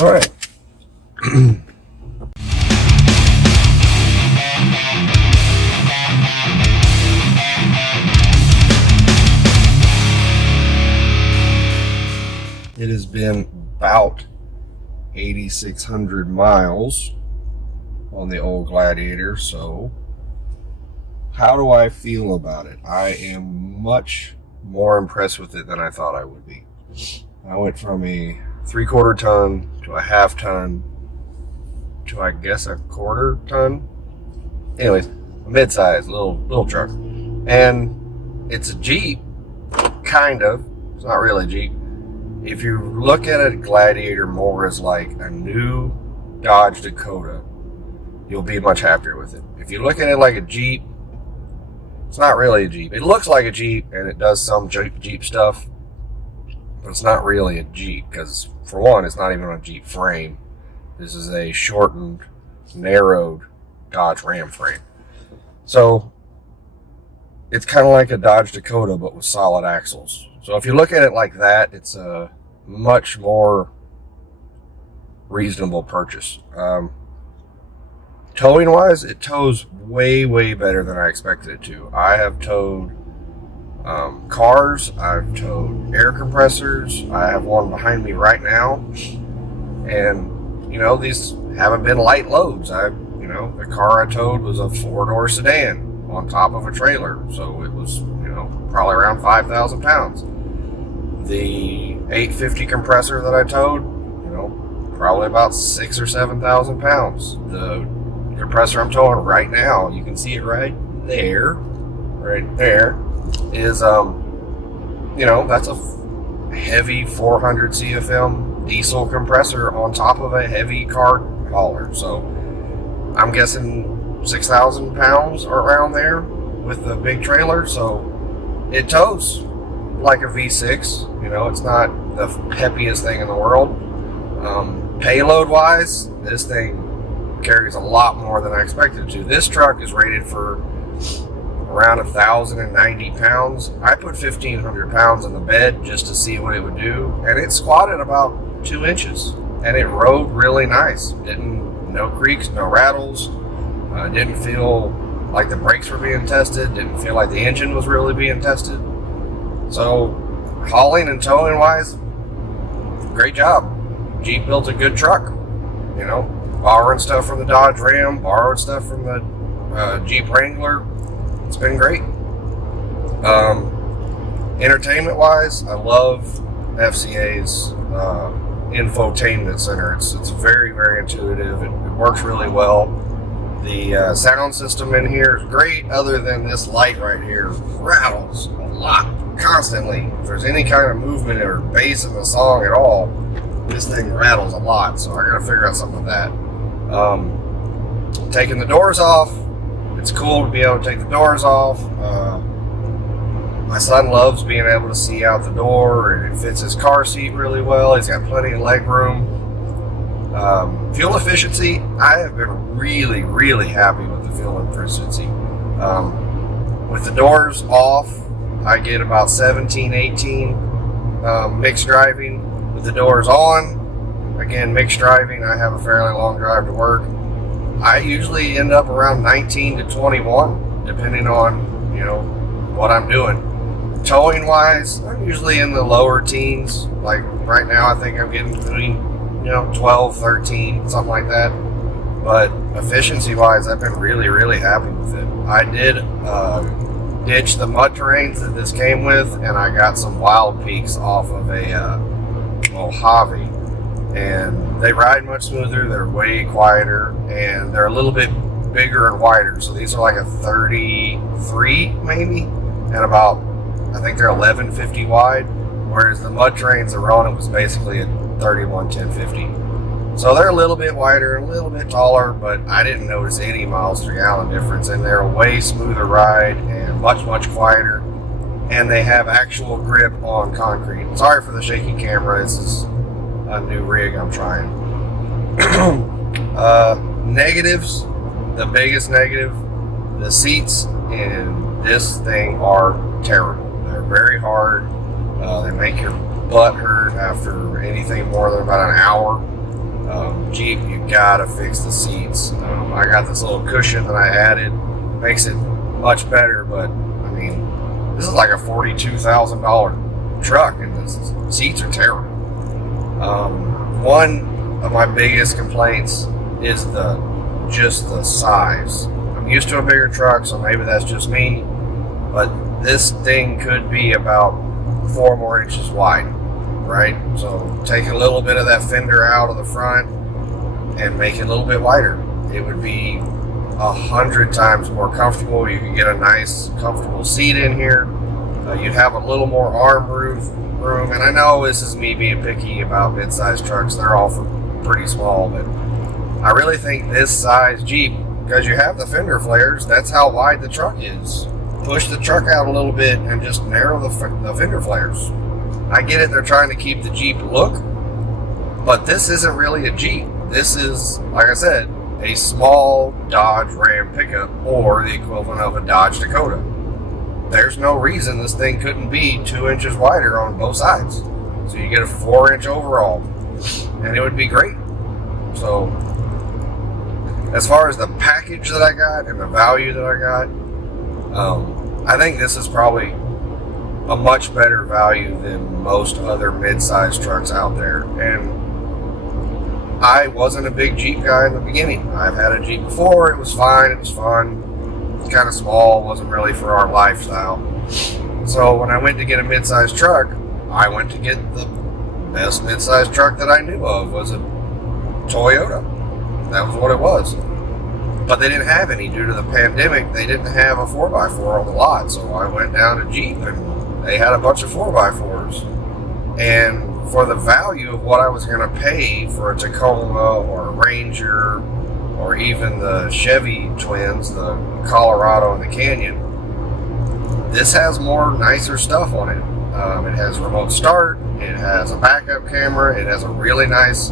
All right. It has been about 8,600 miles on the old Gladiator, so how do I feel about it? I am much more impressed with it than I thought I would be. I went from a 3/4 ton to a half ton to, I guess, a quarter ton. Anyways, a mid-size little truck. And it's a Jeep, kind of. It's not really a Jeep. If you look at a Gladiator more as like a new Dodge Dakota, you'll be much happier with it. If you look at it like a Jeep, it's not really a Jeep. It looks like a Jeep, and it does some Jeep stuff, but it's not really a Jeep, because for one, it's not even on a Jeep frame. This is a shortened, narrowed Dodge Ram frame. So it's kind of like a Dodge Dakota, but with solid axles. So if you look at it like that, it's a much more reasonable purchase. Towing wise, it tows way better than I expected it to. I have towed cars, I've towed air compressors, I have one behind me right now, and these haven't been light loads. The car I towed was a 4-door sedan on top of a trailer, so it was probably around 5,000 pounds. The 850 compressor that I towed, probably about 6,000 or 7,000 pounds. The compressor I'm towing right now, you can see it right there, is that's a heavy 400 CFM diesel compressor on top of a heavy car hauler. So I'm guessing 6,000 pounds or around there with the big trailer. So it tows like a V6. It's not the peppiest thing in the world. Payload wise, this thing carries a lot more than I expected it to. This truck is rated for around 1,090 pounds. I put 1,500 pounds in the bed just to see what it would do, and it squatted about 2 inches, and it rode really nice. No creaks, no rattles. Didn't feel like the brakes were being tested. Didn't feel like the engine was really being tested. So hauling and towing wise, great job. Jeep built a good truck. Borrowing stuff from the Dodge Ram, borrowed stuff from the Jeep Wrangler. It's been great. Entertainment wise, I love FCA's infotainment center. It's very intuitive. It works really well. The sound system in here is great, other than this light right here rattles a lot, constantly. If there's any kind of movement or bass in the song at all, this thing rattles a lot, so I gotta figure out something with that. Taking the doors off, it's cool to be able to take the doors off. My son loves being able to see out the door, and it fits his car seat really well. He's got plenty of leg room. Fuel efficiency, I have been really happy with the fuel efficiency. With the doors off, I get about 17, 18 mixed driving. With the doors on, again, mixed driving, I have a fairly long drive to work. I usually end up around 19 to 21, depending on, what I'm doing. Towing wise, I'm usually in the lower teens. Like right now, I think I'm getting between 12, 13, something like that. But efficiency wise, I've been really happy with it. I did ditch the mud terrains that this came with, and I got some Wild Peaks off of a Mojave, and they ride much smoother. They're way quieter, and they're a little bit bigger and wider. So these are like a 33 maybe, and about, I think they're 1150 wide, whereas the mud terrains that were on it was basically a 31 1050. So they're a little bit wider, a little bit taller, but I didn't notice any miles per gallon difference, and they're a way smoother ride and much quieter, and they have actual grip on concrete. Sorry for the shaky camera. This is a new rig I'm trying. Negatives, the biggest negative, the seats in this thing are terrible. They're very hard. They make your butt hurt after anything more than about an hour. Jeep, you gotta fix the seats. I got this little cushion that I added, makes it much better, but I mean, this is like a $42,000 truck, and the seats are terrible. One of my biggest complaints is just the size. I'm used to a bigger truck, so maybe that's just me, but this thing could be about 4 more inches wide, right? So take a little bit of that fender out of the front and make it a little bit wider. It would be 100 times more comfortable. You could get a nice, comfortable seat in here. You'd have a little more arm room, and I know this is me being picky about mid-sized trucks. They're all pretty small, but I really think this size Jeep, because you have the fender flares, that's how wide the truck is. Push the truck out a little bit and just narrow the fender flares. I get it, they're trying to keep the Jeep look, but this isn't really a Jeep. This is, like I said, a small Dodge Ram pickup, or the equivalent of a Dodge Dakota. There's no reason this thing couldn't be 2 inches wider on both sides. So you get a 4-inch overall, and it would be great. So, as far as the package that I got and the value that I got, I think this is probably a much better value than most other mid-sized trucks out there. And I wasn't a big Jeep guy in the beginning. I've had a Jeep before. It was fine. It was fun. Kind of small, wasn't really for our lifestyle. So when I went to get a mid-sized truck, I went to get the best mid-sized truck that I knew of, was a Toyota. That was what it was. But they didn't have any due to the pandemic. They didn't have a 4x4 on the lot, so I went down to Jeep and they had a bunch of 4x4s. And for the value of what I was going to pay for a Tacoma or a Ranger, or even the Chevy twins, the Colorado and the Canyon, this has more nicer stuff on it. It has remote start, it has a backup camera, it has a really nice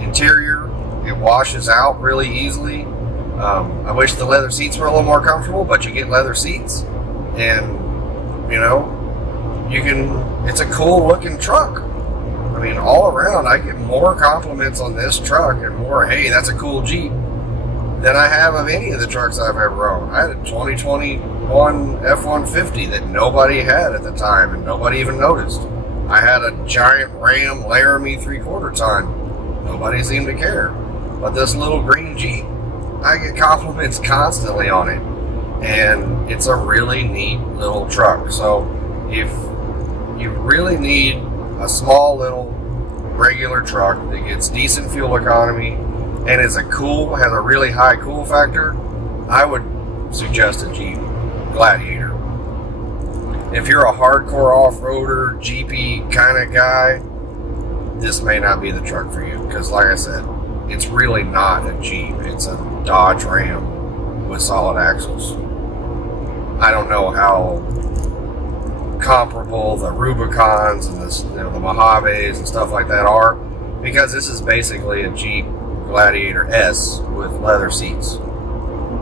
interior, it washes out really easily. I wish the leather seats were a little more comfortable, but you get leather seats, and you know, it's a cool looking truck. I mean, all around, I get more compliments on this truck and more, hey, that's a cool Jeep, than I have of any of the trucks I've ever owned. I had a 2021 F-150 that nobody had at the time, and nobody even noticed. I had a giant Ram Laramie 3/4 ton. Nobody seemed to care. But this little green Jeep, I get compliments constantly on it. And it's a really neat little truck. So if you really need a small little regular truck that gets decent fuel economy and has a really high cool factor, I would suggest a Jeep Gladiator. If you're a hardcore off-roader, Jeepy kind of guy, this may not be the truck for you, because like I said, it's really not a Jeep. It's a Dodge Ram with solid axles. I don't know how comparable the Rubicons and the Mojaves and stuff like that are, because this is basically a Jeep Gladiator S with leather seats.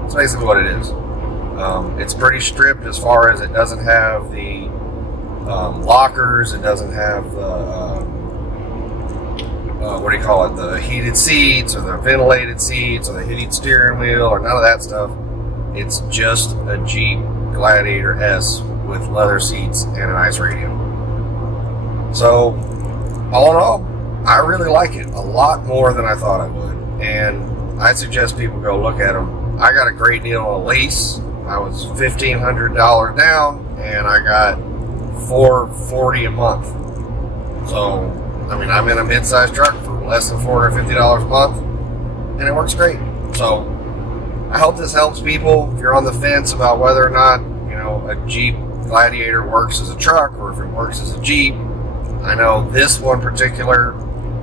That's basically what it is. It's pretty stripped as far as it doesn't have the lockers, it doesn't have the the heated seats or the ventilated seats or the heated steering wheel or none of that stuff. It's just a Jeep Gladiator S with leather seats and a nice radio. So, all in all, I really like it a lot more than I thought I would, and I suggest people go look at them. I got a great deal on a lease. I was $1,500 down, and I got $440 a month. So, I mean, I'm in a mid-sized truck for less than $450 a month, and it works great. So, I hope this helps people. If you're on the fence about whether or not, a Jeep Gladiator works as a truck or if it works as a Jeep, I know this one particular,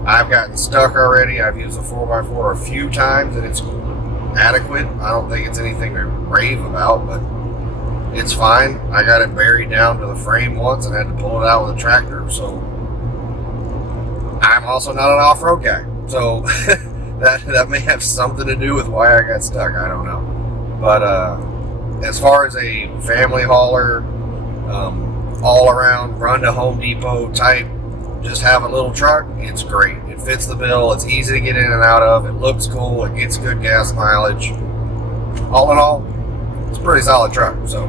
I've gotten stuck already. I've used a 4x4 a few times, and it's adequate. I don't think it's anything to rave about, but it's fine. I got it buried down to the frame once and had to pull it out with a tractor. So I'm also not an off-road guy, so that may have something to do with why I got stuck. I don't know. But as far as a family hauler, all around run to Home Depot type just have a little truck, it's great. It fits the bill. It's easy to get in and out of. It looks cool. It gets good gas mileage. All in all, it's a pretty solid truck. So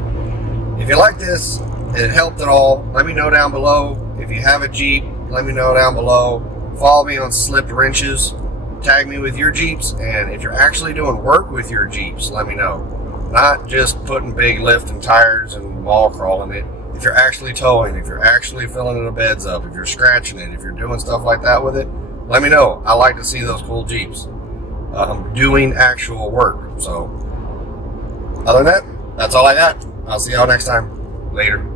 if you like this, it helped at all, let me know down below. If you have a Jeep, let me know down below. Follow me on Slipped Wrenches. Tag me with your Jeeps, and if you're actually doing work with your Jeeps, let me know. Not just putting big lift and tires and wall crawling it. If you're actually towing, if you're actually filling the beds up, if you're scratching it, if you're doing stuff like that with it, let me know. I like to see those cool Jeeps doing actual work. So other than that, that's all I got. I'll see y'all next time. Later.